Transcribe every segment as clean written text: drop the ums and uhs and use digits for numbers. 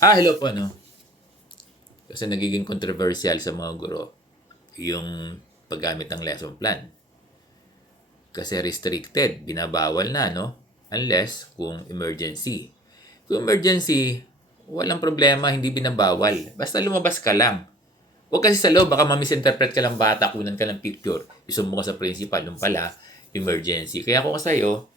Hello po, no? Kasi nagiging controversial sa mga guro yung paggamit ng lesson plan. Kasi restricted, binabawal na, no? Unless kung emergency. Kung emergency, walang problema, hindi binabawal. Basta lumabas ka lang. Huwag kasi sa loob, baka ma-misinterpret ka lang bata, kunan ka ng picture, isumbong ka sa principal, nung pala, emergency. Kaya kung sa'yo,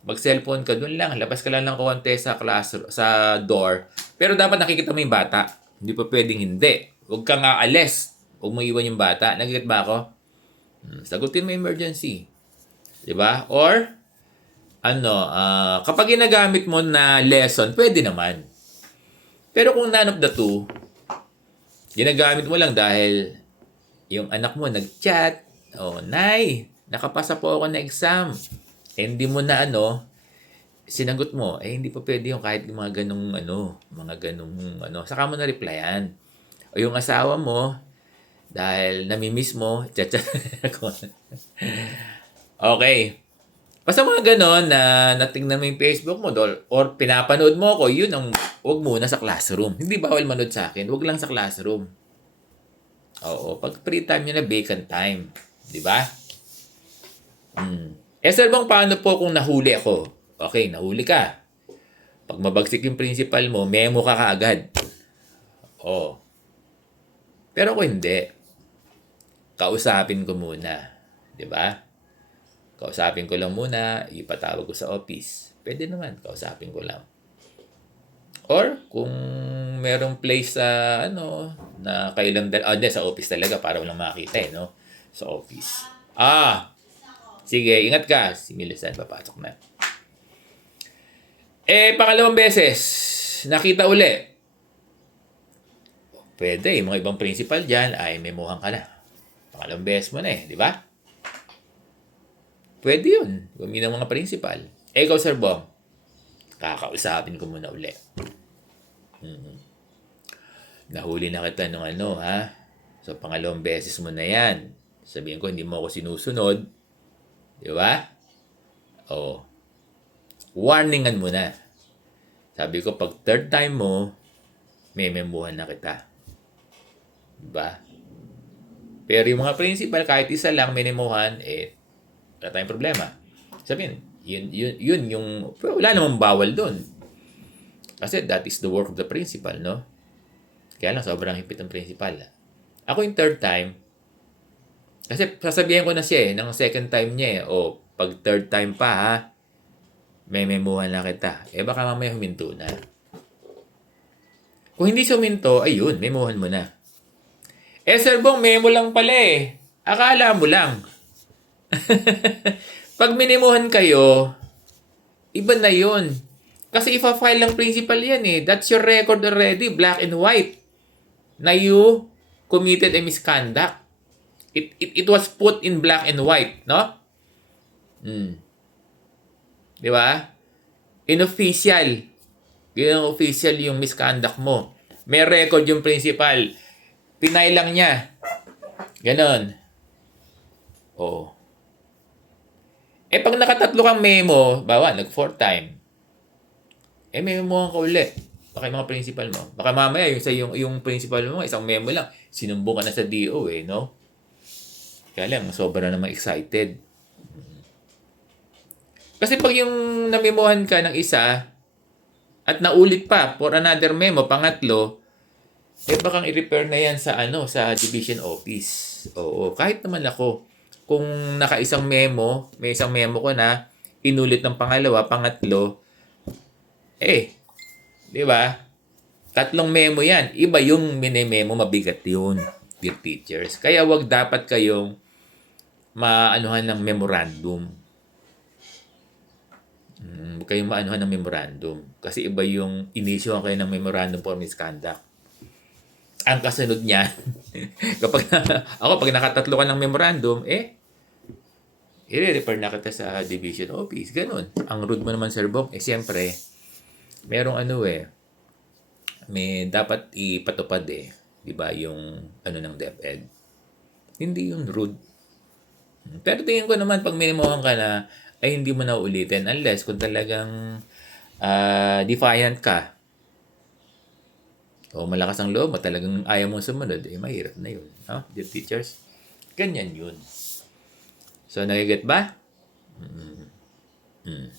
mag-cellphone ka dun lang, labas ka lang ng konti sa sa door, pero dapat nakikita mo yung bata. Hindi pa pwedeng hindi. Huwag kang aalis. Huwag mo iwan yung bata. Nagigit ba ako? Sagutin mo yung emergency. Di ba? Or, kapag ginagamit mo na lesson, pwede naman. Pero kung none of the two, ginagamit mo lang dahil yung anak mo nag-chat, Nay, nakapasa po ako na exam. Hindi mo na sinagot mo, hindi pa pwede yung kahit yung mga ganong saka mo na replyan. O yung asawa mo, dahil namimiss mo, chat. Okay. Basta mga ganon na natingnan mo yung Facebook mo or pinapanood mo ako, yun ang wag muna sa classroom. Hindi bawal manood sa akin, wag lang sa classroom. Oo, pag free time nyo na vacant time. Di ba? Sir bang paano po kung nahuli ako? Okay, nahuli ka. Pag mabagsik yung principal mo, memo ka kaagad. Oh. Pero kung hindi, kausapin ko muna. Di ba? Kausapin ko lang muna, ipatawag ko sa office. Pwede naman, kausapin ko lang. Or kung merong place sa na kailang sa office talaga para walang makita no? Sa office. Sige, ingat ka. Si Millicent papasok na. Pangalawang beses, nakita uli. Pwede, mga ibang principal dyan ay memohan ka na. Pangalawang beses mo na di ba? Pwede yun. Kung yun ang mga principal. Ikaw, Sir Bong, kakausapin ko muna uli. Nahuli na kita nung ha? So, pangalawang beses mo na yan. Sabihin ko, hindi mo ako sinusunod. Di ba? Oo. Warningan mo na. Sabi ko, pag third time mo, may memuhan na kita. Diba? Pero yung mga principal, kahit isa lang minimuhan, wala tayong problema. Sabihin, yun yung, wala namang bawal doon. Kasi that is the work of the principal, no? Kaya lang, sobrang hipit ng principal. Ako yung third time, kasi sasabihin ko na siya ng second time niya pag third time pa may memuhan na kita. Baka mamaya huminto na. Kung hindi suminto, ayun, memuhan mo na. Sir Bong, memo lang pala Akala mo lang. Pag minimuhan kayo, iba na yun. Kasi ifa-file ng principal yan That's your record already, black and white. Na you committed a misconduct. It was put in black and white, no? Di ba? Inofficial. Yung official yung misconduct mo. May record yung principal. Pinay lang niya. Ganon. Oo. Pag nakatatlo kang memo, bawa, nag-fourth time, memo ka uli. Baka yung mga principal mo. Baka mamaya, yung principal mo, isang memo lang, sinumbong ka na sa DO no? Kaya lang, sobra namang excited. Kasi pag yung namemohan ka ng isa, at naulit pa for another memo, pangatlo, bakang i-repair na yan sa sa division office. Oo, kahit naman ako, kung naka-isang memo, may isang memo ko na, inulit ng pangalawa, pangatlo, di ba? Tatlong memo yan. Iba yung mini-memo, mabigat yun, dear teachers. Kaya wag dapat kayong maanuhan ng memorandum. Huwag kayong maanuhan ng memorandum. Kasi iba yung inisyohan kayo ng memorandum for misconduct. Ang kasunod niyan, pag nakatatlo ka ng memorandum, i-refer na kita sa division office. Ganun. Ang rude mo naman, Sir Bong, siyempre, merong may dapat ipatupad di ba, yung ng DepEd. Hindi yun rude. Pero tingin ko naman, pag minimuhan ka na, ay hindi mo na ulitin unless kung talagang defiant ka. O malakas ang loob mo, talagang ayaw mong sumunod, eh mahirap na yun. No? Dear teachers, ganyan yun. So, nagiget ba? Mm.